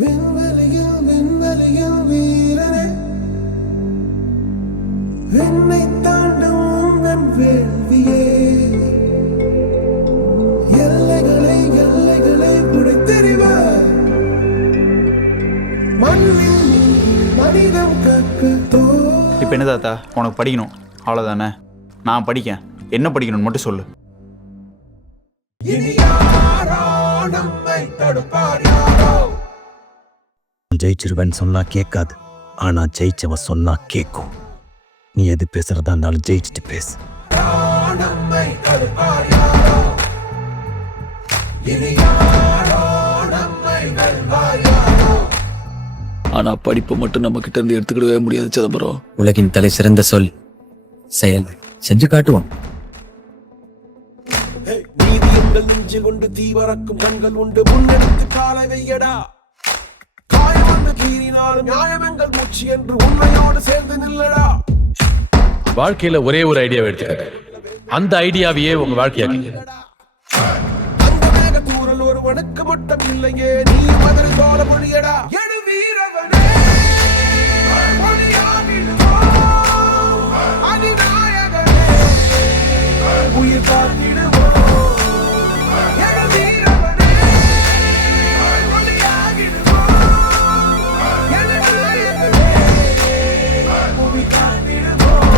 விண்வெளியில் விண்வெளியில் வீரனே, என்னை தாண்டும் உந்தன் வேள்வியே, எல்லைகளை எல்லைகளை புடைத்தெறிவ மண்ணில் மனிதம் கற்கத்தோ. இப்போ என்ன தாத்தா, உனக்கு படிக்கணும் அவ்வளோதானே? நான் படிக்கேன், என்ன படிக்கணும்னு மட்டும் சொல்லு. இனி யாரோ நம்மை தடுப்பார் யாரோ. ஜெயிச்சிருவேன்னு சொன்னா கேட்காது, ஆனா ஜெயிச்சவ சொன்னா கேட்கும். நீ எது பேசுறதா இருந்தாலும் ஜெயிச்சுட்டு பேசு. நம்மை தடுப்பார் யாரோ. இனி யாரோ நம்மை வெல்வார் யாரோ. ஆனா படிப்பை மட்டும் நம்ம கிட்ட இருந்து எடுத்துக்கிடவே முடியாது சிதம்பரம். உலகின் தலை சிறந்த சொல் செயல். செஞ்சு காட்டுவோம். நீதி எங்கள் நெஞ்சு கொண்டு தீவரக்கும் கண்கள் உண்டு, முன்னெடுத்து காலை வையடா. காயம் வந்து கீறினாலும் நியாயம் எங்கள் மூச்சு என்று உண்மையோடு சேர்ந்து நில்லடா. வாழ்க்கையில ஒரே ஒரு ஐடியாவை எடுத்துக்க, அந்த ஐடியாவையே உங்க வாழ்க்கையாக்கீங்க. அந்த மேக தூரல் ஒருவனுக்கு மட்டும் இல்லையே, நீ மதுரை தோல மொழியடா. எடு வீரவனே, பொடியாகிடுவோம். அதிநாயகனே, உயிர் காத்திடுவோம். எடு வீரவனே, பொடியாகிடுவோம். எடு நாயகனே, உயிர் காத்திடுவோம்.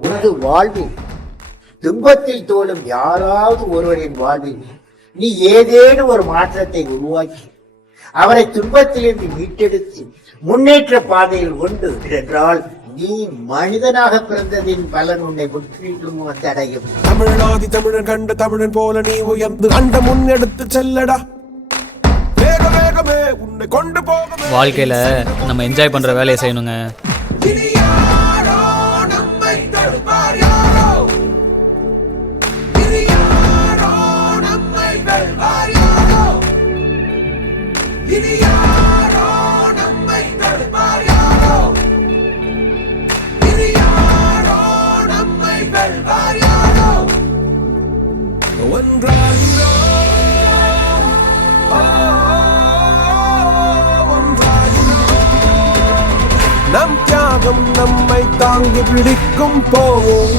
உனது வாழ்வில் துன்பத்தில் தோலும் யாராவது ஒருவரின் வாழ்வில் நீ ஏதேனும் ஒரு மாற்றத்தை உருவாக்கி அவரை துன்பத்திலிருந்து மீட்டெடுத்து முன்னேற்ற பாதையில் கொண்டு என்றால் நீ மனிதனாக பிறந்ததின் பலன் உன்னை முற்றிலும் வந்தடையும். தமிழனாதி தமிழன் கண்ட தமிழன் போல நீ உயர்ந்து கண்ட முன்னெடுத்து செல்லடா. வேக வேகமே உன்னை கொண்டு போக. வாழ்க்கையில நம்ம என்ஜாய் பண்ற வேலையை செய்யணுங்க. இனி யாரோ நம்மை தடுப்பார் யாரோ. இனி யாரோ நம்மை வெல்வார் யாரோ. இனி யாரோ நம்மை தடுப்பார் யாரோ. இனி யாரோ நம்மை வெல்வார் யாரோ. ஒன்றாகிறோம், ஒன்றாகிறோம். நம் தியாகம் நம்மை தாங்கி பிடிக்கும் போவோம்.